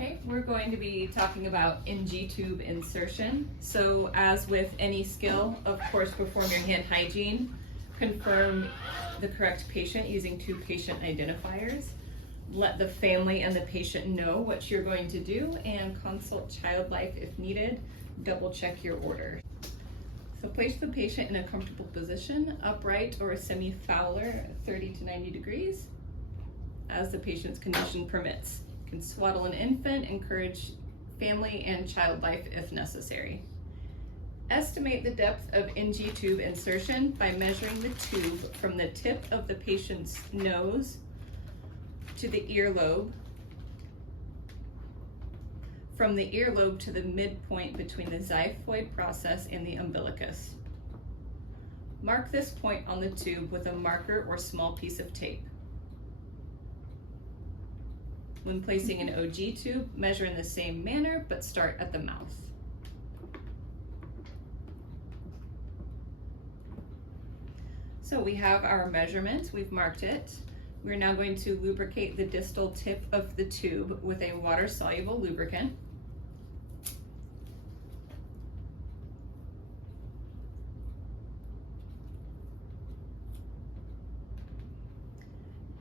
Okay, we're going to be talking about NG tube insertion. So as with any skill, of course, perform your hand hygiene, confirm the correct patient using two patient identifiers, let the family and the patient know what you're going to do, and consult ChildLife if needed. Double check your order. So place the patient in a comfortable position, upright or semi-Fowler, 30 to 90 degrees, as the patient's condition permits. You can swaddle an infant, encourage family and ChildLife if necessary. Estimate the depth of NG tube insertion by measuring the tube from the tip of the patient's nose to the earlobe, from the earlobe to the midpoint between the xiphoid process and the umbilicus. Mark this point on the tube with a marker or small piece of tape. When placing an OG tube, measure in the same manner, but start at the mouth. So we have our measurement, we've marked it. We're now going to lubricate the distal tip of the tube with a water-soluble lubricant.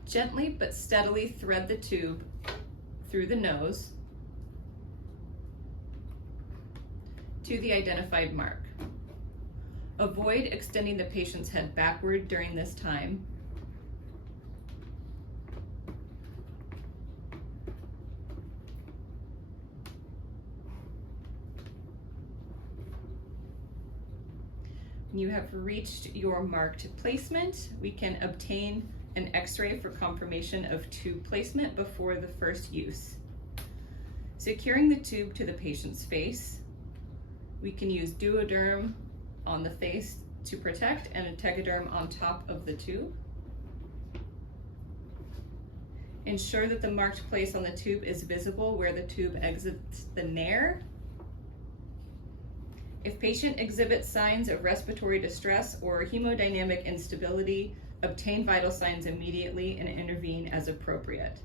Gently but steadily thread the tube through the nose to the identified mark. Avoid extending the patient's head backward during this time. When you have reached your marked placement, we can obtain an X-ray for confirmation of tube placement before the first use. Securing the tube to the patient's face, we can use Duoderm on the face to protect and a Tegaderm on top of the tube. Ensure that the marked place on the tube is visible where the tube exits the nair. If patient exhibits signs of respiratory distress or hemodynamic instability, obtain vital signs immediately and intervene as appropriate.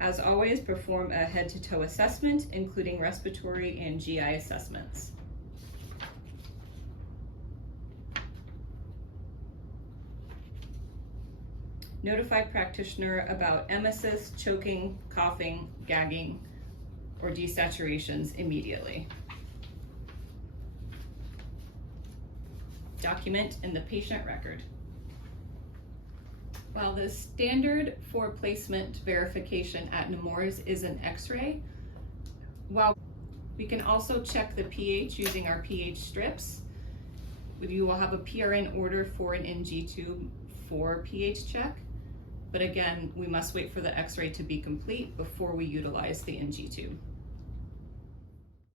As always, perform a head-to-toe assessment, including respiratory and GI assessments. Notify practitioner about emesis, choking, coughing, gagging, or desaturations immediately. Document in the patient record. While the standard for placement verification at Nemours is an X-ray, while we can also check the pH using our pH strips, you will have a PRN order for an NG tube for pH check, but again, we must wait for the X-ray to be complete before we utilize the NG tube.